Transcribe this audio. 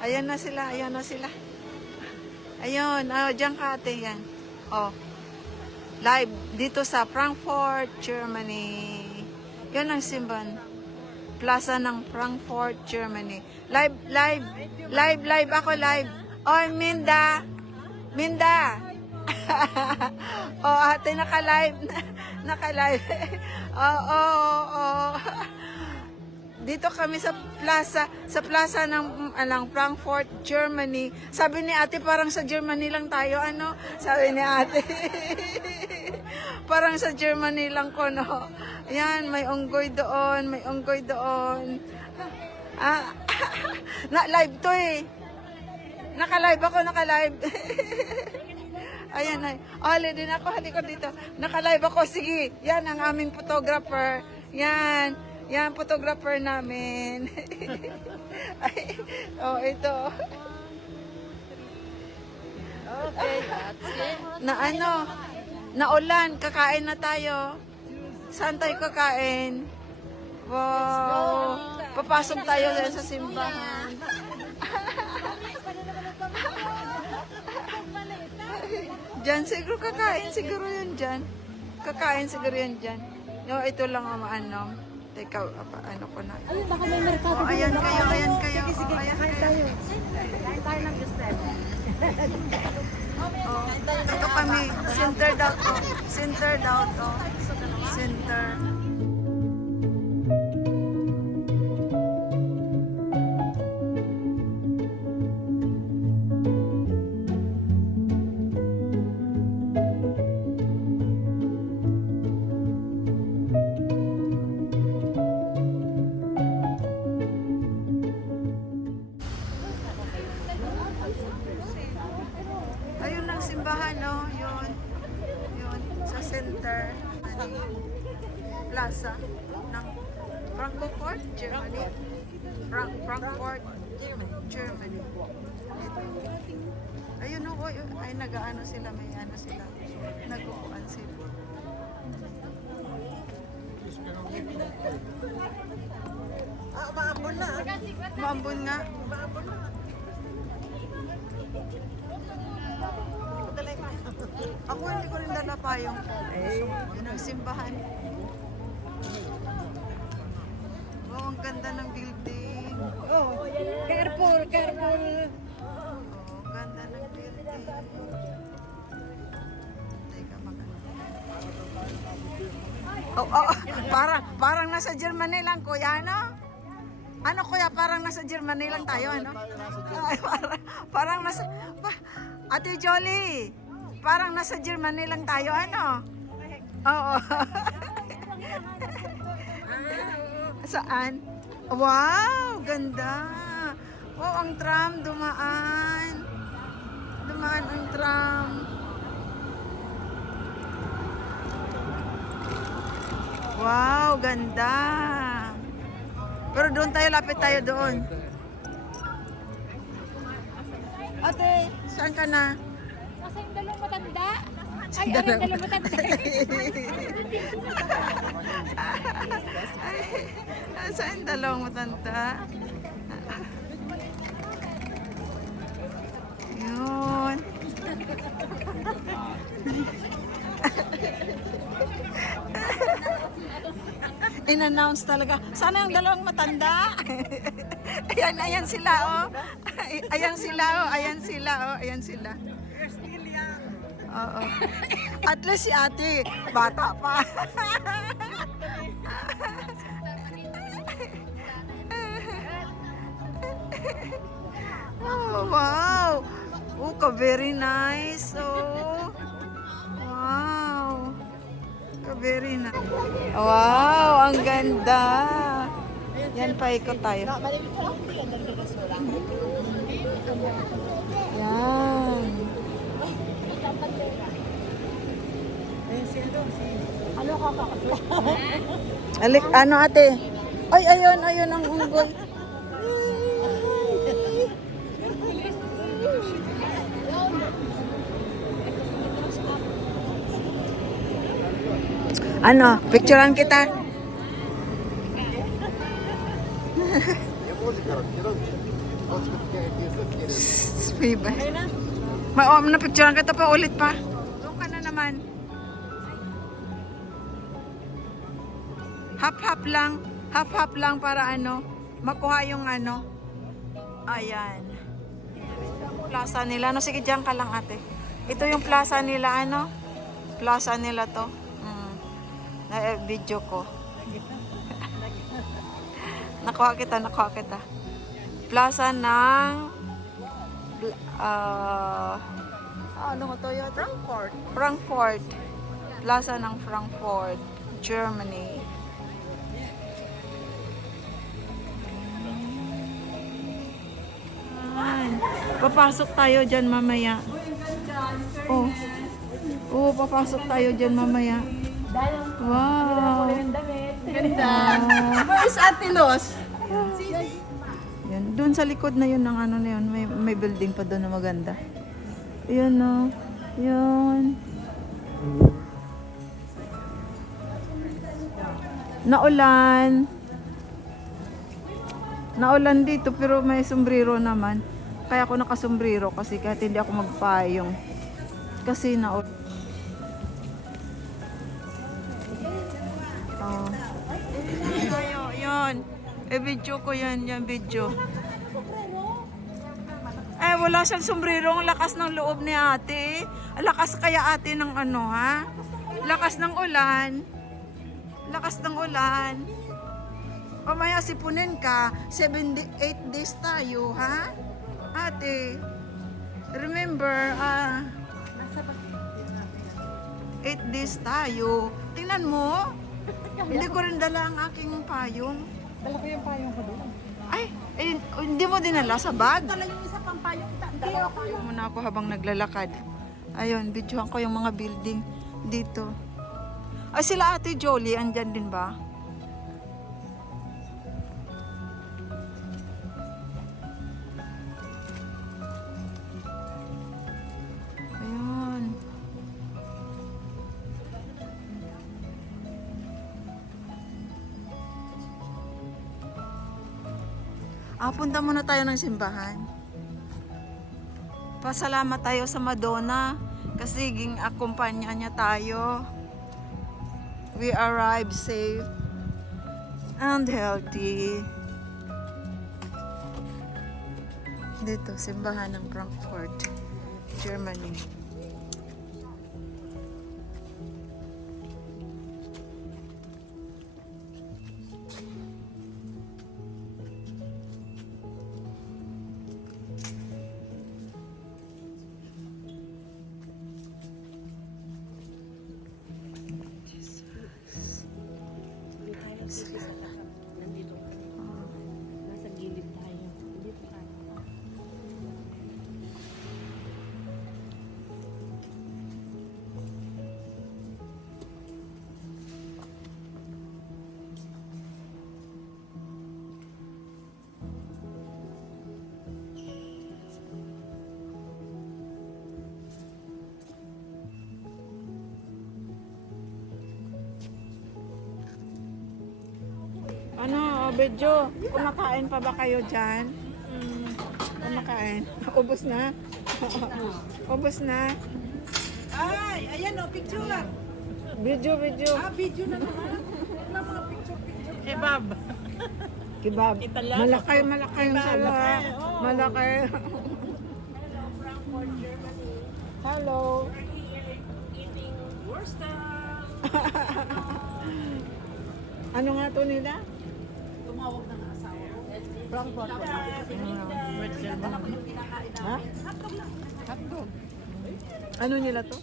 Ayan na sila, ayan na sila. Ayun, oh, diyan ka ate yan. Oh, live dito sa Frankfurt, Germany. Yan ang simbahan. Plaza ng Frankfurt, Germany. Live, live, live, live ako live. Oh, Minda. Minda. Oh, ate, naka-live. Naka-live. Oo. Dito kami sa plaza ng Frankfurt, Germany. Sabi ni ate, parang sa Germany lang tayo, ano? Sabi ni ate. Parang sa Germany lang ko, no? Yan, may unggoy doon, may unggoy doon. Ah, live to eh. Naka-live ako, naka-live. Ayan ay. Hali din ako, hali ko dito. Naka-live ako, sige. Yan ang aming photographer. Yan. Yan, photographer namin. Ay, oh, ito. Okay, that's it. Na ano, naulan, kakain na tayo. Saan tayo kakain? Wow. Papasok tayo sa simbahan. Diyan siguro kakain siguro yun dyan. Kakain siguro yun dyan. No, ito lang ang ano. Teka, ano ko na. Ayun, baka may merkado. Oh, ayan kayo, ayan kayo. Sige, Oh, ayan kain kayo. tayo. Kain tayo ng gustel. Oh, ito kami. Center daw to. Center daw to. Center. Ayun ang simbahan, no? Yun. Yun. Sa center. Plaza ng Frankfurt, Germany. Frankfurt, Germany. Ito. Ayun, no? Ay, nag-ano sila. May ano sila. Nag-uuan sila. Maambon na. Maambon nga. Ako hindi ko rin dala payong ko. Yun ang simbahan. Wow, ang ganda ng building. Oh, careful, careful. Oh, ganda ng building. Teka, parang nasa Germany lang, kuya, ano? Ano, kuya, parang nasa Germany lang tayo, ano? Ay, parang nasa... Ate Jolie, parang nasa Germany lang tayo, ano? Oo. Saan? Wow, ganda. Wow, ang tram dumaan. Dumaan ang tram. Wow, ganda. Pero doon tayo, lapit tayo doon. Ate, saan ka na? Nasa yung dalawang matanda. Ay, ang dalawang matanda. Saan dalawang matanda? Yun. In-announce talaga. Sana yung dalawang matanda. Ayan sila, oh. Ayan sila, oh. Ayan sila, oh. Ayan sila. Oo. At least si ate, bata pa. Oh, wow. Oh, very nice. Oh. Wow. Very nice. Wow, ang ganda. Yan, paikot tayo. Yan. Ano ka kakatlo? Alik, ano ate? Ay, ayun ang unggoy. Ano, picturean kita. Viva. Napicturean kita pa ulit pa. Doon ka na naman. Hap-hap lang. Hap-hap lang para ano, makuha yung ano. Ayan. Plaza nila. No, sige, dyan ka lang ate. Ito yung plaza nila, ano? Plaza nila to. Video ko. Nakuha kita. Plaza ng ano mo to yun? Frankfurt. Plaza ng Frankfurt, Germany. Ayan. Papasok tayo dyan mamaya. Oh, papasok tayo dyan mamaya. Wow. Ganda. Where's Ate Los? Yan, doon sa likod na yun ng ano na yun, may building pa doon na maganda. Yun no. Yun. Naulan dito pero may sombrero naman. Kaya ako nakasombrero kasi kahit hindi ako magpayong. Kasi naulan. Oh. Tayo, yun. Video ko yan, video. Wala siyang sombrero. Ang lakas ng loob ni ate. Ang lakas kaya ate ng ano, ha? Lakas ng ulan. Lakas ng ulan. Pamaya sipunin ka. 8 days tayo, ha? Ate. Remember, 8 days tayo. Tingnan mo. Hindi ko rin dala ang aking payong. Dala ko yung payong ko doon. Ay, hindi mo dinala sa bag? Dala yung isa pang payong. Dalawa ko muna ako habang naglalakad. Ayun, videohan ko yung mga building dito. Ay, sila Ate Jolie, andyan din ba? Ayun. Punta muna tayo ng simbahan. Pasalamat tayo sa Madonna kasi ging-akumpanya niya tayo. We arrived safe and healthy. Dito, simbahan ng Frankfurt, Germany. Nandito. Nasa gilid tayo. Dito tayo. Ano, Bedjo, kumakain pa ba kayo dyan? Kumakain. Ubus na? Ubus na? Ay, ayan o, picture lang. Video. Video na naman. Wala mga picture. Kebab. Kebab. Italiano. Malaki yung sala. Malaki. Hello. Ano nga to nila? Tumawag ng asawa ko. Frankfurt. Pretzel ba naman? Ha? Hotdog. Ano nila to?